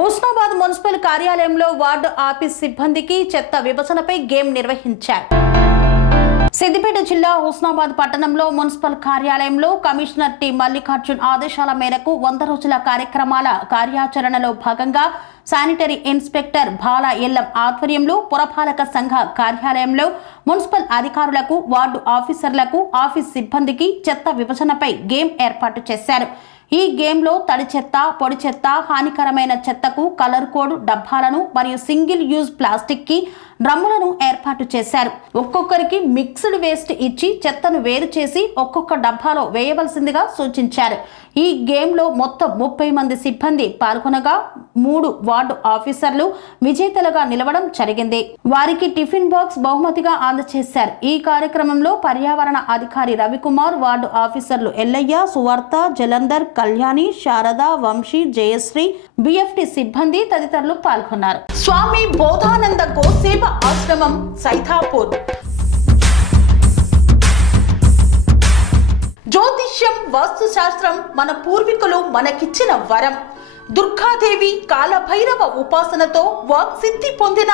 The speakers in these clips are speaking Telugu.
హుస్నాబాద్ మున్సిపల్ కార్యాలయంలో వార్డు ఆఫీస్ సిబ్బందికి చెత్త విభజనపై గేమ్ నిర్వహించారు. సిద్దిపేట జిల్లా హుస్నాబాద్ పట్టణంలో మున్సిపల్ కార్యాలయంలో కమిషనర్ టి మల్లికార్జున్ ఆదేశాల మేరకు 100 రోజుల కార్యక్రమాల కార్యాచరణలో భాగంగా శానిటరీ ఇన్స్పెక్టర్ బాల ఎల్లం ఆధ్వర్యంలో పురపాలక సంఘ కార్యాలయంలో మున్సిపల్ అధికారులకు, వార్డు ఆఫీసర్లకు, ఆఫీస్ సిబ్బందికి చెత్త విభజనపై గేమ్ ఏర్పాటు చేశారు. ఈ గేమ్లో తడి చెత్త, పొడి చెత్త, హానికరమైన చెత్తకు కలర్ కోడ్ డబ్బాలను మరియు సింగిల్ యూజ్ ప్లాస్టిక్ కి డ్రమ్ములను ఏర్పాటు చేశారు. ఒక్కొక్కరికి మిక్స్డ్ వేస్ట్ ఇచ్చి చెత్తను వేరు చేసి ఒక్కొక్క డబ్బాలో వేయవలసిందిగా సూచించారు. ఈ గేమ్లో మొత్తం 30 మంది సిబ్బంది పాల్గొనగా 3 వార్డు ఆఫీసర్లు విజేతలుగా నిలవడం జరిగింది. వారికి టిఫిన్ బాక్స్ బహుమతిగా అందజేశారు. ఈ కార్యక్రమంలో పర్యావరణ అధికారి రవికుమార్, వార్డు ఆఫీసర్లు ఎల్లయ్య, సువార్త, జలంధర్, కళ్యాణి, శారద, వంశీ, జయశ్రీ, బిఎఫ్టి సిబ్బంది తదితరులు పాల్గొన్నారు. స్వామి బోధానంద గోసేవ ఆశ్రమం సైథాపూర్. జ్యోతిష్యం, వాస్తుశాస్త్రం మన పూర్వీకులు మనకిచ్చిన వరం. దుర్గాదేవి, కాలభైరవ ఉపాసనతో వాక్సిద్ధి పొందిన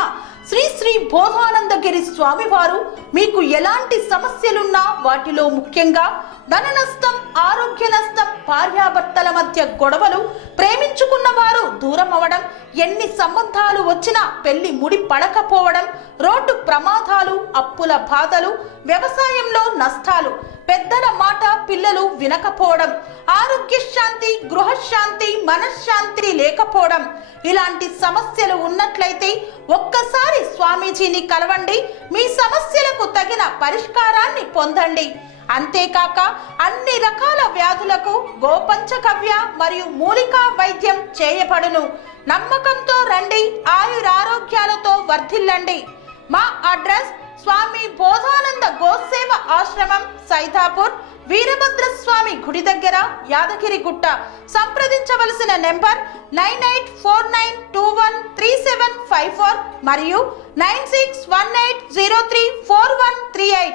శ్రీ శ్రీ బోధానందగిరి స్వామివారు మీకు ఎలాంటి సమస్యలున్నా, వాటిలో ముఖ్యంగా ధన నష్టం, ఆరోగ్య నష్టం, భార్యాభర్తల మధ్య గొడవలు, ప్రేమించుకున్న వారు దూరం అవడం, ఎన్ని సంబంధాలు వచ్చినా పెళ్లి ముడి పడకపోవడం, రోడ్డు ప్రమాదాలు, అప్పుల బాధలు, వ్యవసాయంలో నష్టాలు, పెద్దల మాట పిల్లలు వినకపోవడం, ఆరోగ్య శాంతి, గృహశాంతి, మనశ్శాంతి లేకపోవడం, ఇలాంటి సమస్యలు ఉన్నట్లయితే ఒక్కసారి స్వామీజీని కలవండి. మీ సమస్యలకు తగిన పరిష్కారాన్ని పొందండి. అంతేకాక అన్ని రకాల వ్యాధులకు గోపంచకవ్య మరియు మూలికా వైద్యం చేయబడును. నమ్మకంతో రండి, ఆయురారోగ్యాలతో వర్ధిల్లండి. మా అడ్రస్ స్వామి బోధానంద గోసేవ ఆశ్రమం, సైథాపూర్, వీరభద్రస్వామి గుడి దగ్గర, యాదగిరిగుట్ట. సంప్రదించవలసిన నెంబర్ 9849213754 మరియు 9618034138.